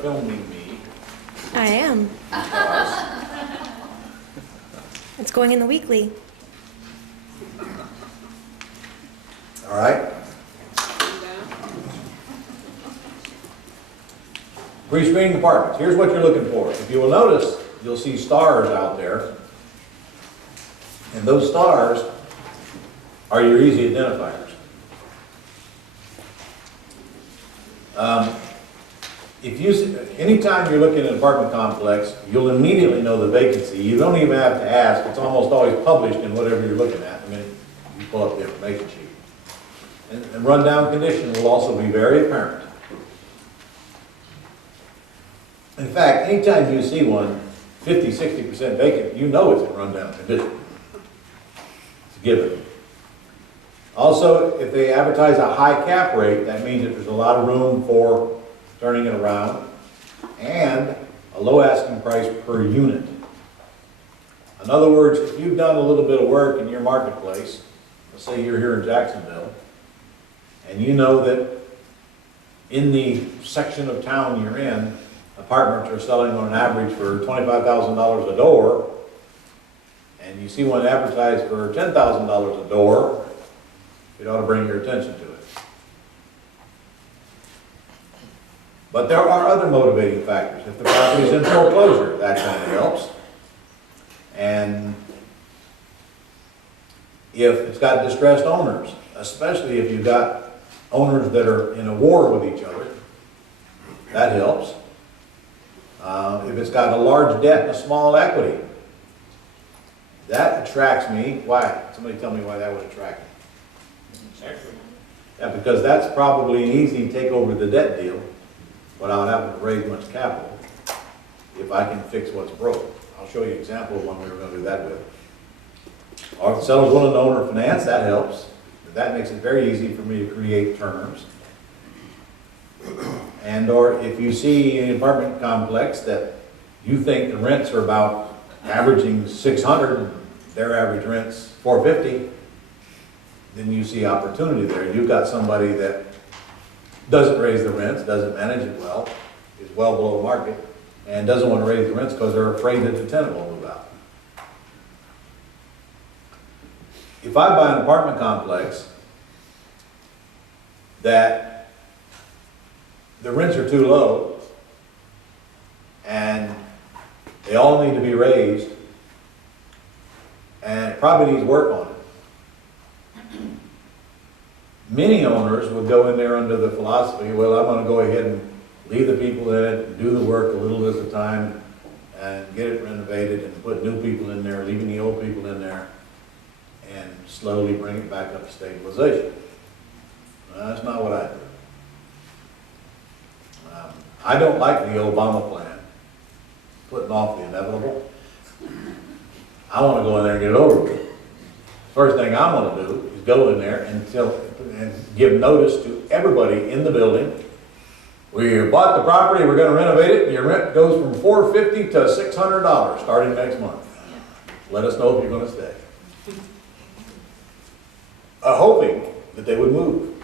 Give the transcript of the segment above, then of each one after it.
filming me. I am. It's going in the weekly. All right. Prescreening apartments. Here's what you're looking for. If you will notice, you'll see stars out there. And those stars are your easy identifiers. Anytime you're looking at an apartment complex, you'll immediately know the vacancy. You don't even have to ask. It's almost always published in whatever you're looking at. I mean, you pull up the information sheet. And rundown condition will also be very apparent. In fact, anytime you see one 50, 60% vacant, you know it's in rundown condition. It's a given. Also, if they advertise a high cap rate, that means that there's a lot of room for turning it around, and a low asking price per unit. In other words, if you've done a little bit of work in your marketplace, let's say you're here in Jacksonville, and you know that in the section of town you're in, apartments are selling on an average for $25,000 a door, and you see one advertised for $10,000 a door, it ought to bring your attention to it. But there are other motivating factors. If the property is in foreclosure, that kind of helps. And if it's got distressed owners, especially if you've got owners that are in a war with each other, that helps. If it's got a large debt and a small equity, that attracts me. Why? Somebody tell me why that would attract me. Yeah, because that's probably an easy take over the debt deal without having to raise much capital if I can fix what's broke. I'll show you an example of one we were going to do that with. Or if the seller's willing to own or finance, that helps. That makes it very easy for me to create terms. And or if you see an apartment complex that you think the rents are about averaging $600, their average rent's $450, then you see opportunity there. You've got somebody that doesn't raise the rents, doesn't manage it well, is well below market, and doesn't want to raise the rents because they're afraid that the tenant will move out. If I buy an apartment complex that the rents are too low and they all need to be raised and it probably needs work on it, many owners would go in there under the philosophy, well, I'm going to go ahead and leave the people in it, and do the work a little at a time, and get it renovated, and put new people in there, leaving the old people in there, and slowly bring it back up to stabilization. Well, that's not what I do. I don't like the Obama plan, putting off the inevitable. I want to go in there and get it over with. First thing I want to do is go in there and give notice to everybody in the building. We bought the property, we're going to renovate it, and your rent goes from $450 to $600 starting next month. Let us know if you're going to stay. Hoping that they would move.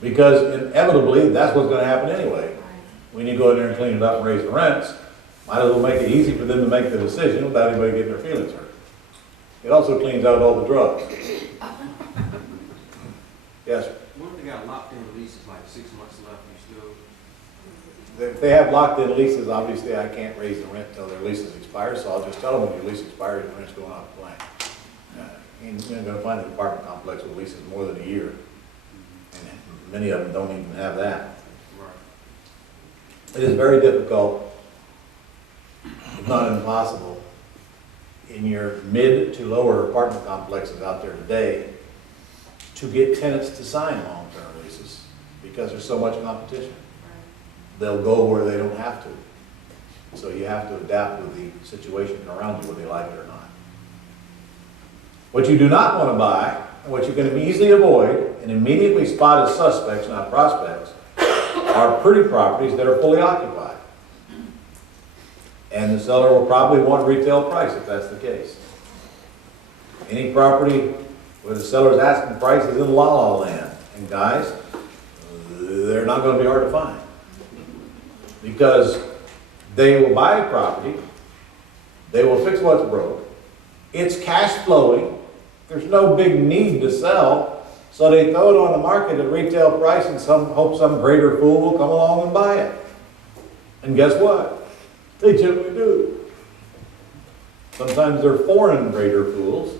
Because inevitably, that's what's going to happen anyway. When you go in there and clean it up and raise the rents, might as well make it easy for them to make the decision without anybody getting their feelings hurt. It also cleans out all the drugs. Yes, sir. What if they got locked in leases like 6 months left and still? If they have locked-in leases, obviously I can't raise the rent until their leases expire, so I'll just tell them when your lease expires, the rent's going off the plan. You're not going to find an apartment complex with leases more than a year, and many of them don't even have that. It is very difficult, if not impossible, in your mid to lower apartment complexes out there today to get tenants to sign long-term leases because there's so much competition. They'll go where they don't have to. So you have to adapt with the situation around you, whether they like it or not. What you do not want to buy, and what you can easily avoid and immediately spot as suspects, not prospects, are pretty properties that are fully occupied. And the seller will probably want retail price if that's the case. Any property where the seller's asking price is in la-la land. And guys, they're not going to be hard to find. because they will buy a property, they will fix what's broke, it's cash flowing, there's no big need to sell, so they throw it on the market at retail price and hope some greater fool will come along and buy it. And guess what? They generally do. Sometimes they're foreign greater fools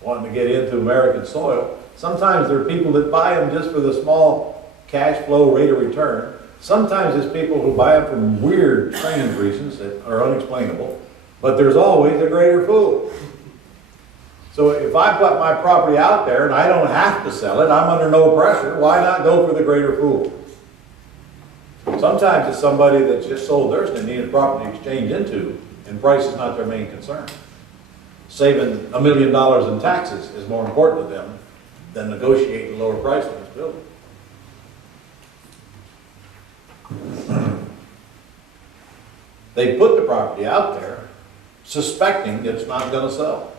wanting to get into American soil. Sometimes there are people that buy them just for the small cash flow rate of return. Sometimes it's people who buy them for weird strange reasons that are unexplainable. But there's always a greater fool. So if I put my property out there and I don't have to sell it, I'm under no pressure, why not go for the greater fool? Sometimes it's somebody that just sold theirs and they need a property to exchange into, and price is not their main concern. Saving $1 million in taxes is more important to them than negotiating a lower price on this building. They put the property out there suspecting that it's not going to sell.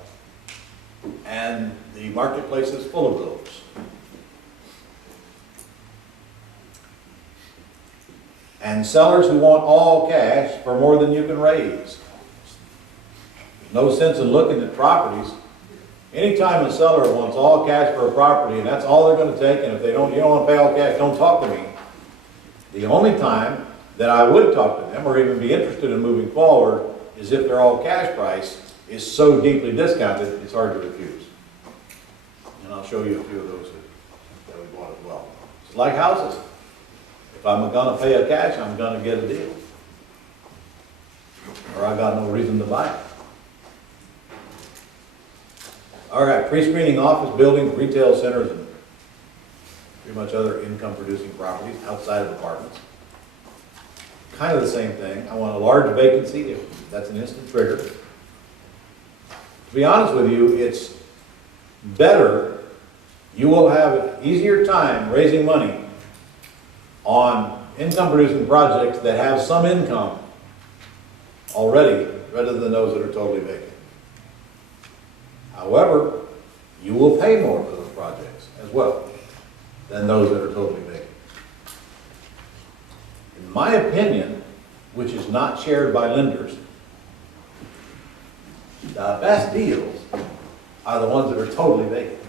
And the marketplace is full of those. And sellers who want all cash for more than you can raise. There's no sense in looking at properties. Anytime a seller wants all cash for a property and that's all they're going to take, and if you don't want to pay all cash, don't talk to me. The only time that I would talk to them or even be interested in moving forward is if their all cash price is so deeply discounted it's hard to refuse. And I'll show you a few of those that we bought as well. It's like houses. If I'm going to pay a cash, I'm going to get a deal. Or I got no reason to buy it. All right, pre-screening office buildings, retail centers, and pretty much other income-producing properties outside of apartments. Kind of the same thing. I want a large vacancy, if that's an instant trigger. To be honest with you, it's better, you will have an easier time raising money on income-producing projects that have some income already, rather than those that are totally vacant. However, you will pay more for those projects as well than those that are totally vacant. In my opinion, which is not shared by lenders, the best deals are the ones that are totally vacant.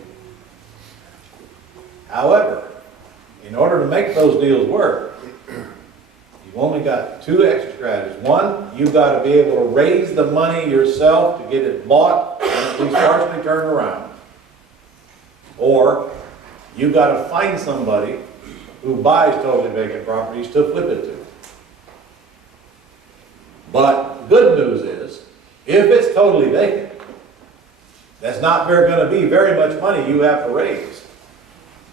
However, in order to make those deals work, you've only got two extra strategies. One, you've got to be able to raise the money yourself to get it bought and at least partially turned around. Or you've got to find somebody who buys totally vacant properties to flip it to. But the good news is, if it's totally vacant, that's not going to be very much money you have to raise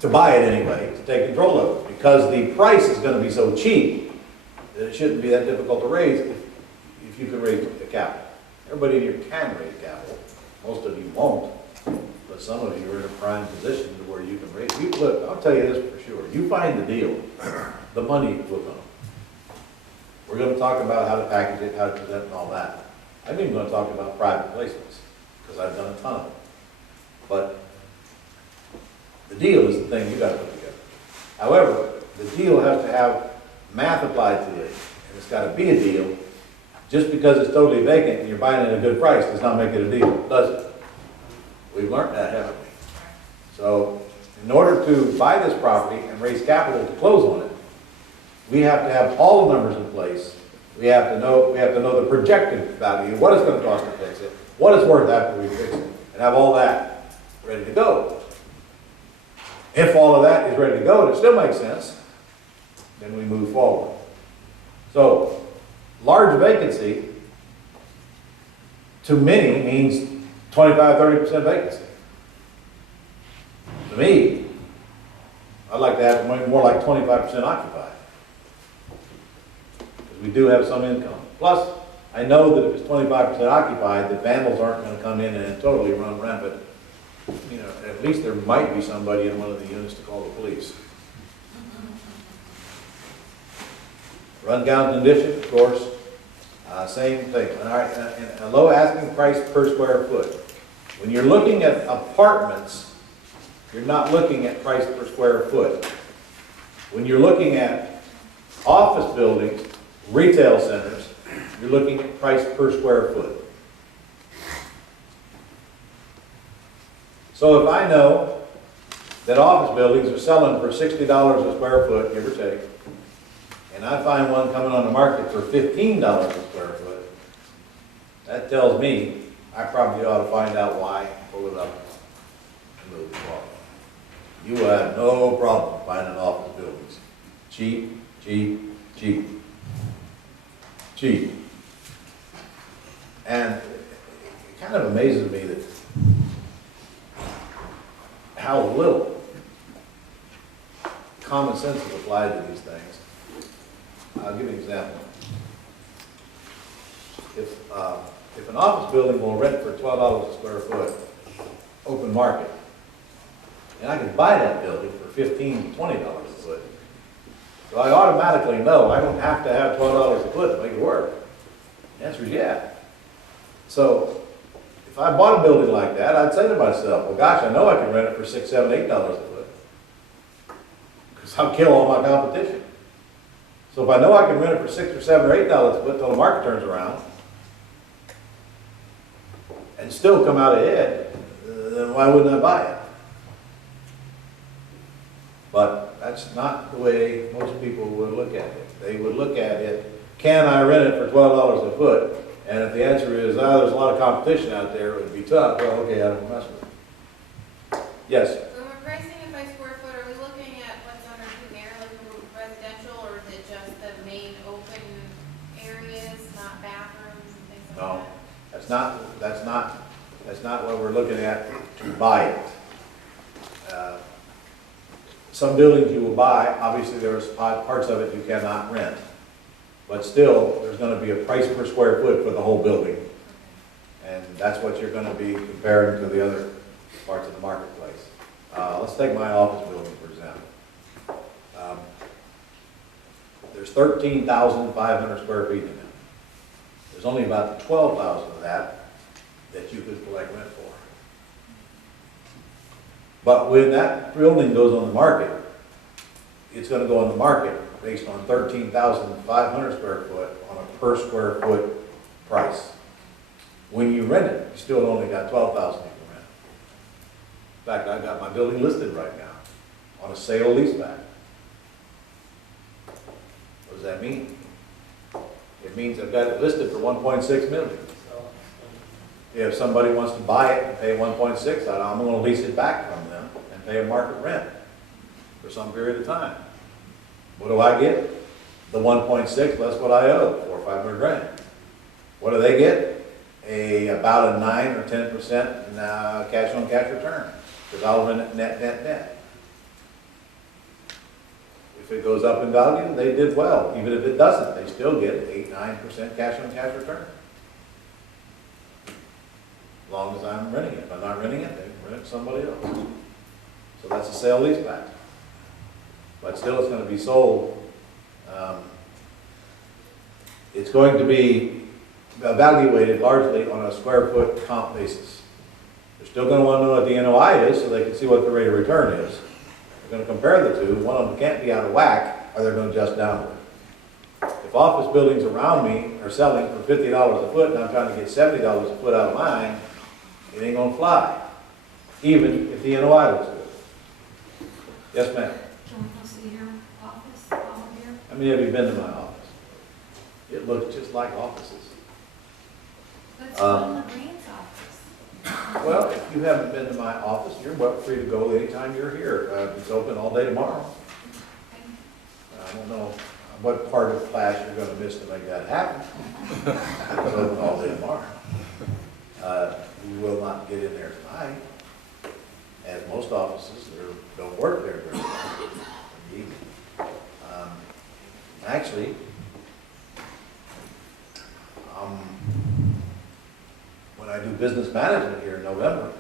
to buy it anyway, to take control of it, because the price is going to be so cheap that it shouldn't be that difficult to raise if you can raise the capital. Everybody in here can raise capital. Most of you won't, but some of you are in a prime position to where you can raise. Look, I'll tell you this for sure. You find the deal, the money will come. We're going to talk about how to package it, how to present it, and all that. I'm even going to talk about private placements, because I've done a ton of them. But the deal is the thing you got to put together. However, the deal has to have math applied to it, and it's got to be a deal. Just because it's totally vacant and you're buying it at a good price does not make it a deal, does it? We've learned that, haven't we? So, in order to buy this property and raise capital to close on it, we have to have all the numbers in place. We have to know the projected value, what it's going to cost to fix it, what it's worth after we fix it, and have all that ready to go. If all of that is ready to go and it still makes sense, then we move forward. So, large vacancy, to many, means 25-30% vacancy. To me, I'd like to have it more like 25% occupied. Because we do have some income. Plus, I know that if it's 25% occupied, the vandals aren't going to come in and totally run rampant. You know, at least there might be somebody in one of the units to call the police. Rundown condition, of course, same thing. A low asking price per square foot. When you're looking at apartments, you're not looking at price per square foot. When you're looking at office buildings, Retail centers, you're looking at price per square foot. So if I know that office buildings are selling for $60 a square foot, give or take, and I find one coming on the market for $15 a square foot, that tells me I probably ought to find out why, pull it up, and move it along. You will have no problem finding office buildings. Cheap, cheap, cheap. Cheap. And it kind of amazes me that how little common sense is applied to these things. I'll give you an example. If an office building will rent for $12 a square foot, open market, and I can buy that building for $15 to $20 a foot, so I automatically know I don't have to have $12 a foot to make it work. The answer is yeah. So if I bought a building like that, I'd say to myself, well, gosh, I know I can rent it for $6, $7, $8 a foot, because I'll kill all my competition. So if I know I can rent it for $6 or $7 or $8 a foot till the market turns around, and still come out ahead, then why wouldn't I buy it? But that's not the way most people would look at it. They would look at it, can I rent it for $12 a foot? And if the answer is, oh, there's a lot of competition out there, it would be tough, well, okay, I don't mess with it. Yes? When we're pricing it by square foot, are we looking at what's under there, like residential, or is it just the main open areas, not bathrooms and things like No, that? that's not what we're looking at to buy it. Some buildings you will buy, obviously there's parts of it you cannot rent. But still, there's going to be a price per square foot for the whole building. And that's what you're going to be comparing to the other parts of the marketplace. Let's take my office building, for example. There's 13,500 square feet in it. There's only about 12,000 of that you could collect rent for. But when that building goes on the market, it's going to go on the market based on 13,500 square foot on a per square foot price. When you rent it, you still only got 12,000 you can rent. In fact, I've got my building listed right now on a sale leaseback. What does that mean? It means I've got it listed for 1.6 million. If somebody wants to buy it and pay 1.6, I'm going to lease it back from them and pay a market rent for some period of time. What do I get? The 1.6 less what I owe, $400,000 or $500,000. What do they get? About a 9 or 10% cash on cash return, because I'll rent it net. If it goes up in value, they did well. Even if it doesn't, they still get 8-9% cash on cash return. As long as I'm renting it. If I'm not renting it, they rent it to somebody else. So that's a sale leaseback. But still, it's going to be sold. It's going to be evaluated largely on a square foot comp basis. They're still going to want to know what the NOI is so they can see what the rate of return is. They're going to compare the two. One of them can't be out of whack, or they're going to adjust downward. If office buildings around me are selling for $50 a foot and I'm trying to get $70 a foot out of mine, it ain't going to fly, even if the NOI looks good. Yes, ma'am? Can we go see your office while we're here? How many of you have been to my office? It looks just like offices. Let's go to LeGrand's office. Well, if you haven't been to my office, you're well free to go anytime you're here. It's open all day tomorrow. I don't know what part of class you're going to miss to make that happen. It's open all day tomorrow. We will not get in there tonight, as most offices don't work there very well in the evening. Actually, when I do business management here in November,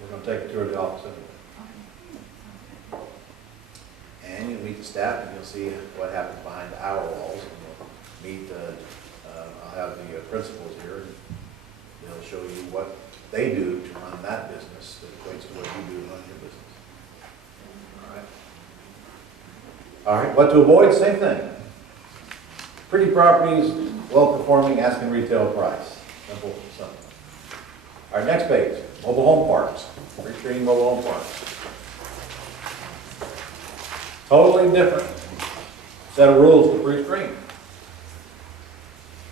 we're going to take a tour of the office anyway. And you'll meet the staff and you'll see what happens behind our walls. And you'll meet, I'll have the principals here, and they'll show you what they do to run that business that equates to what you do to run your business. All right? All right, what to avoid? Same thing. Pretty properties, well-performing, asking retail price. Simple, simple. All right, next page, mobile home parks. Prescreening mobile home parks. Totally different set of rules to prescreen.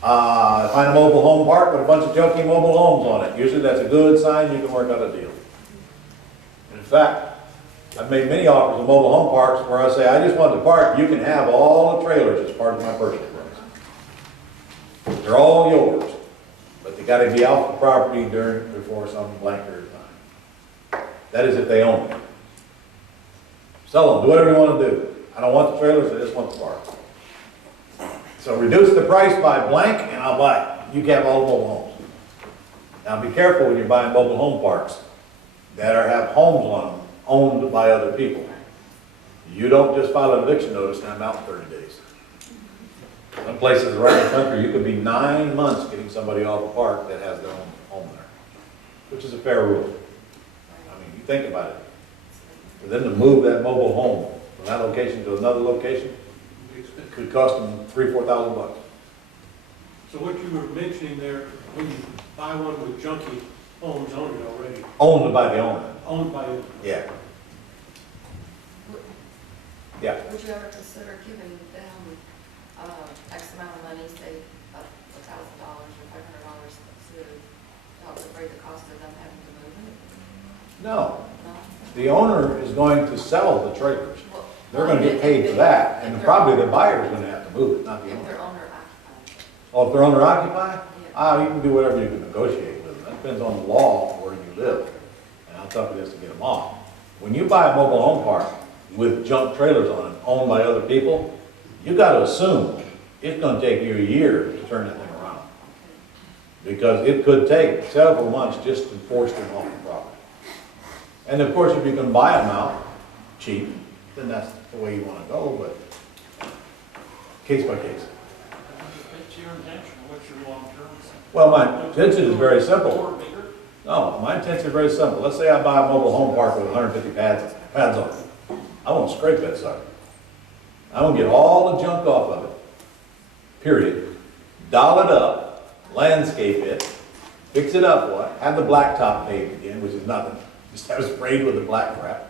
Find a mobile home park with a bunch of junky mobile homes on it. Usually that's a good sign you can work out a deal. In fact, I've made many offers of mobile home parks where I say, I just want the park, you can have all the trailers as part of my purchase price. They're all yours, but they gotta be off the property before some blank period of time. That is if they own it. Sell them, do whatever you want to do. I don't want the trailers, I just want the park. So reduce the price by blank and I'll buy it. You can have all the mobile homes. Now be careful when you're buying mobile home parks that have homes on them owned by other people. You don't just file an eviction notice and I'm out in 30 days. Some places around the country, you could be 9 months getting somebody off a park that has their own home there, which is a fair rule. I mean, you think about it. For them to move that mobile home from that location to another location, it could cost them $3,000 to $4,000. So what you were mentioning there, when you buy one with junky homes on it already, Owned by the owner. owned by the Yeah. Yeah. Would you ever consider giving them, X amount of money, say up $1,000 or $500 to help defray the cost of them having to move it? No. No? The owner is going to sell the trailers. Well, They're going to get paid for that, and probably the buyer is going to have to move it, not the If owner. they're owner occupied. Oh, if they're owner occupied? Yeah. You can do whatever you can negotiate with them. That depends on the law where you live and how tough it is to get them off. When you buy a mobile home park with junk trailers on it, owned by other people, you got to assume it's going to take you a year to turn that thing around. Because it could take several months just to force them off the property. And of course, if you can buy them out cheap, then that's the way you want to go, but case by case. What's your intention? What's your long-term? Well, my intention is very simple. No, my intention is very simple. Let's say I buy a mobile home park with 150 pads on it. I won't scrape that sucker. I won't get all the junk off of it. Period. Doll it up, landscape it, fix it up, have the blacktop paved again, which is nothing. Just have it sprayed with the black crap.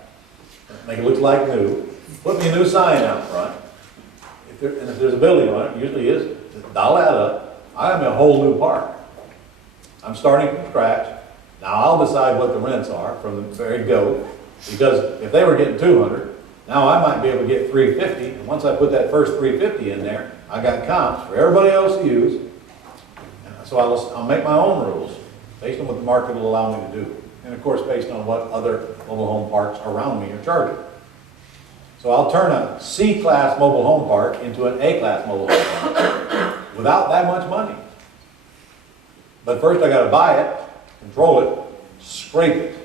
Make it look like new. Put me a new sign out front. And if there's a building on it, usually is, just doll that up. I have a whole new park. I'm starting from scratch. Now I'll decide what the rents are from the very go, because if they were getting 200, now I might be able to get 350, and once I put that first 350 in there, I got comps for everybody else to use. And so I'll make my own rules based on what the market will allow me to do. And of course, based on what other mobile home parks around me are charging. So I'll turn a C-class mobile home park into an A-class mobile home park without that much money. But first I gotta buy it, control it, scrape it,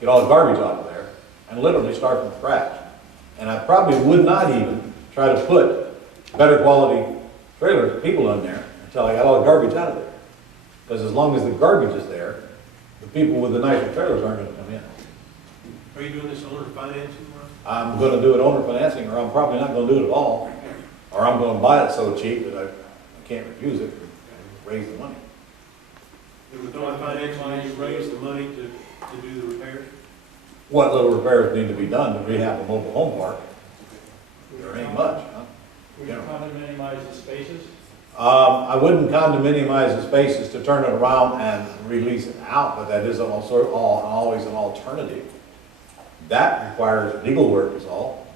get all the garbage out of there, and literally start from scratch. And I probably would not even try to put better quality trailers, people in there, until I got all the garbage out of there. Because as long as the garbage is there, the people with the nicer trailers aren't gonna come in. Are you doing this owner financing? I'm gonna do it owner financing, or I'm probably not gonna do it at all. Or I'm gonna buy it so cheap that I can't refuse it, and raise the money. With owner financing, you raise the money to do the repairs? What little repairs need to be done to rehab a mobile home park? There ain't much, huh? Would you condominiumize the spaces? I wouldn't condominiumize the spaces to turn it around and release it out, but that is always an alternative. That requires legal work is all.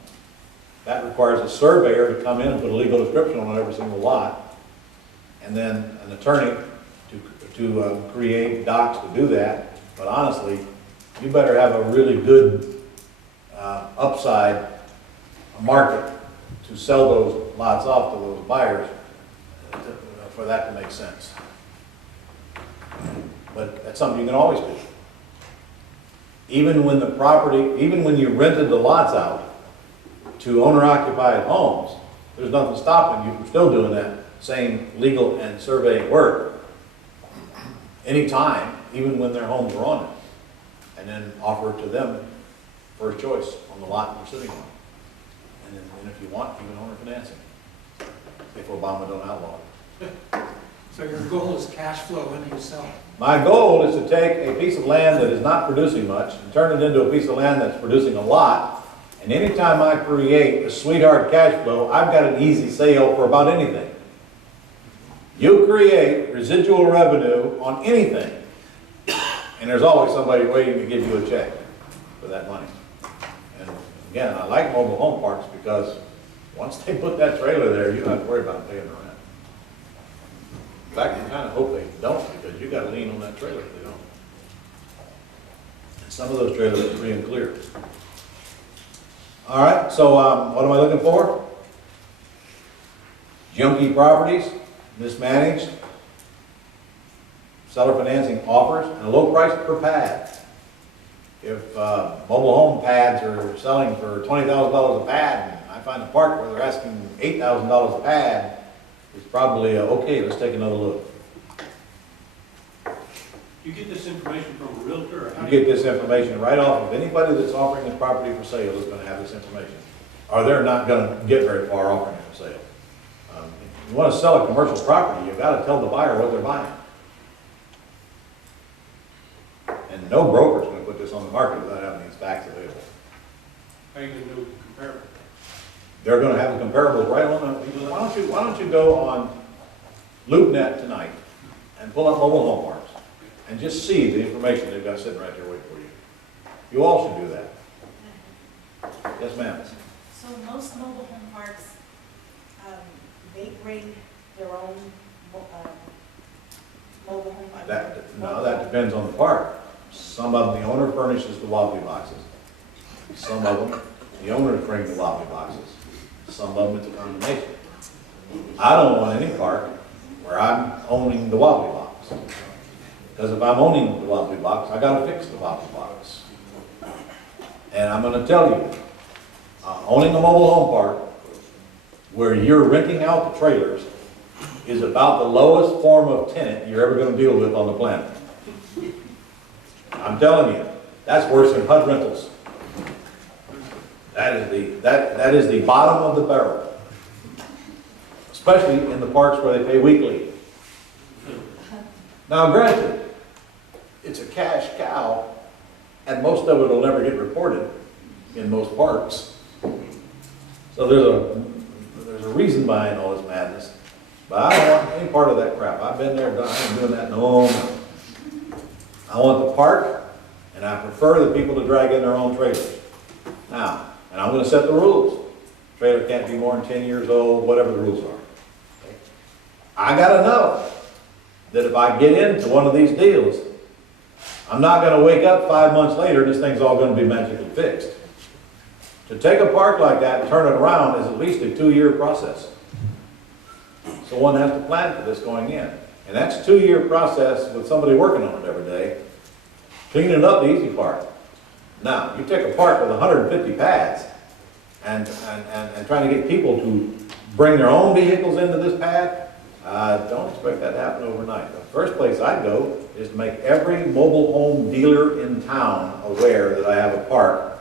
That requires a surveyor to come in and put a legal description on every single lot, and then an attorney to create docs to do that. But honestly, you better have a really good upside market to sell those lots off to those buyers for that to make sense. But that's something you can always do. Even when you rented the lots out to owner-occupied homes, there's nothing stopping you from still doing that same legal and surveying work anytime, even when their homes are on it, and then offer it to them first choice on the lot you're sitting on. And if you want, even owner financing. if Obama don't outlaw it. So your goal is cash flow when you sell it? My goal is to take a piece of land that is not producing much and turn it into a piece of land that's producing a lot. And anytime I create a sweetheart cash flow, I've got an easy sale for about anything. You create residual revenue on anything, and there's always somebody waiting to give you a check for that money. And again, I like mobile home parks because once they put that trailer there, you don't have to worry about paying the rent. In fact, I kind of hope they don't, because you got to lean on that trailer if they don't. And some of those trailers are free and clear. All right, so what am I looking for? Junky properties, mismanaged, seller financing offers, and a low price per pad. If mobile home pads are selling for $20,000 a pad, and I find a park where they're asking $8,000 a pad, it's probably, okay, let's take another look. You get this information from a realtor or how You do you? get this information right off of anybody that's offering this property for sale is gonna have this information. Or they're not gonna get very far offering it for sale. If you wanna sell a commercial property, you've gotta tell the buyer what they're buying. And no broker's gonna put this on the market without having these facts available. How you gonna do comparable? They're gonna have the comparables right on the, why don't you go on LoopNet tonight and pull up mobile home parks and just see the information they've got sitting right there waiting for you. You all should do that. Yes, ma'am. So most mobile home parks, they bring their own, mobile home. That depends on the park. Some of them, the owner furnishes the wobbly boxes. Some of them, the owners bring the wobbly boxes. Some of them, it's a combination. I don't want any park where I'm owning the wobbly box. Because if I'm owning the wobbly box, I gotta fix the wobbly box. And I'm gonna tell you, owning a mobile home park where you're renting out the trailers is about the lowest form of tenant you're ever gonna deal with on the planet. I'm telling you, that's worse than HUD rentals. That is the bottom of the barrel. Especially in the parks where they pay weekly. Now granted, it's a cash cow, and most of it will never get reported in most parks. So there's a reason behind all this madness. But I don't want any part of that crap. I've been there, I ain't doing that no more. I want the park, and I prefer the people to drag in their own trailers. Now, and I'm gonna set the rules. Trailer can't be more than 10 years old, whatever the rules are. Okay? I gotta know that if I get into one of these deals, I'm not gonna wake up 5 months later and this thing's all gonna be magically fixed. To take a park like that and turn it around is at least a 2-year process. So one has to plan for this going in. And that's a 2-year process with somebody working on it every day. Cleaning up the easy part. Now, you take a park with 150 pads and trying to get people to bring their own vehicles into this pad, don't expect that to happen overnight. The first place I'd go is to make every mobile home dealer in town aware that I have a park.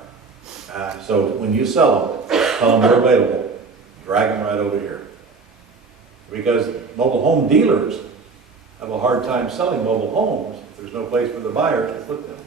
So when you sell them, tell them they're available, drag them right over here. Because mobile home dealers have a hard time selling mobile homes if there's no place for the buyers to put them.